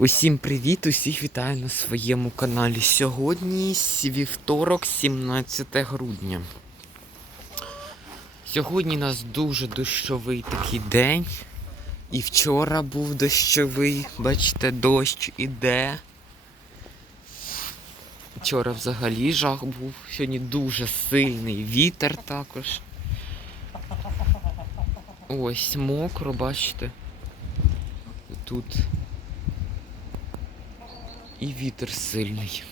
Усім привіт, усіх вітаю на своєму каналі. Сьогодні вівторок, 17 грудня. Сьогодні у нас дуже дощовий такий день. І вчора був дощовий, бачите, дощ іде. Вчора взагалі жах був. Сьогодні дуже сильний вітер також. Ось мокро, бачите. Тут і вітер сильний.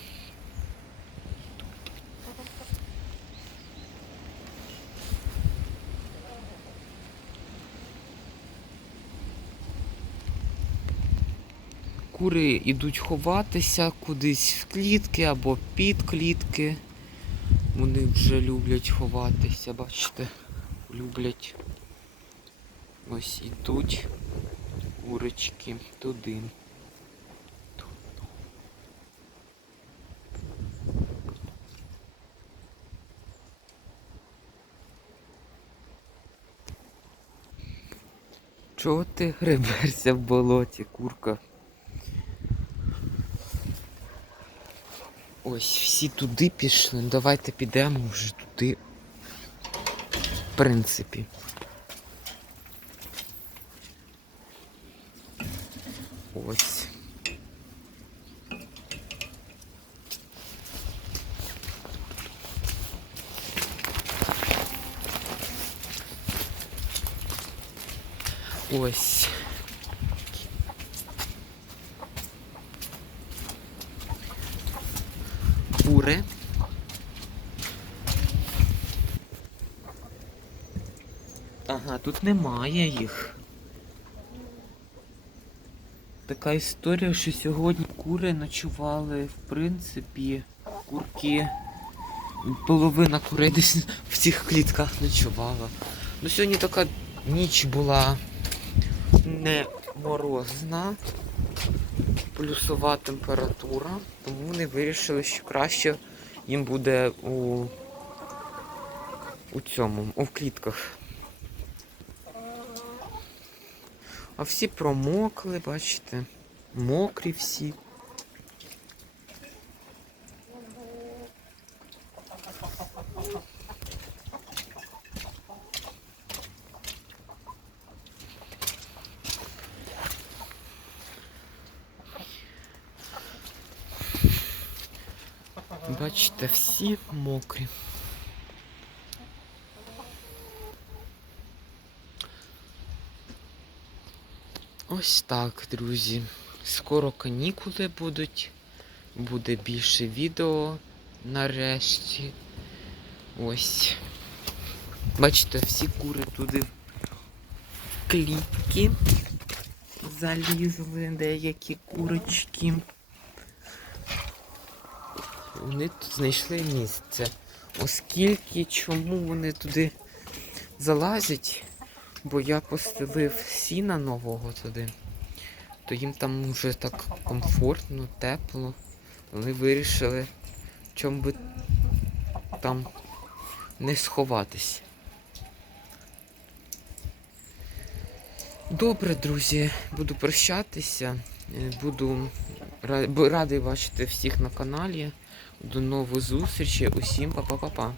Кури йдуть ховатися кудись в клітки або під клітки. Вони вже люблять ховатися, бачите, люблять. Ось ідуть курочки туди. Чого ти гребешся в болоті, курка? Ось, всі туди пішли. Давайте підемо вже туди. В принципі. Ось. Ось. Кури. Ага, тут немає їх. Така історія, що сьогодні кури ночували, в принципі, курки. Половина курей десь в цих клітках ночувала. Ну сьогодні така ніч була не морозна, плюсова температура, тому вони вирішили, що краще їм буде у, у цьому, у клітках. А всі промокли, бачите, мокрі всі. Бачите, всі мокрі. Ось так, друзі. Скоро канікули будуть. Буде більше відео нарешті. Ось. Бачите, всі кури туди в клітки залізли деякі курочки. Вони тут знайшли місце. Оскільки чому вони туди залазять, бо я постелив сіна нового туди, то їм там вже так комфортно, тепло. Вони вирішили, чому би там не сховатись. Добре, друзі, буду прощатися. Е, Буду радий бачити всіх на каналі. До нових зустрічей. Усім па-па-па-па.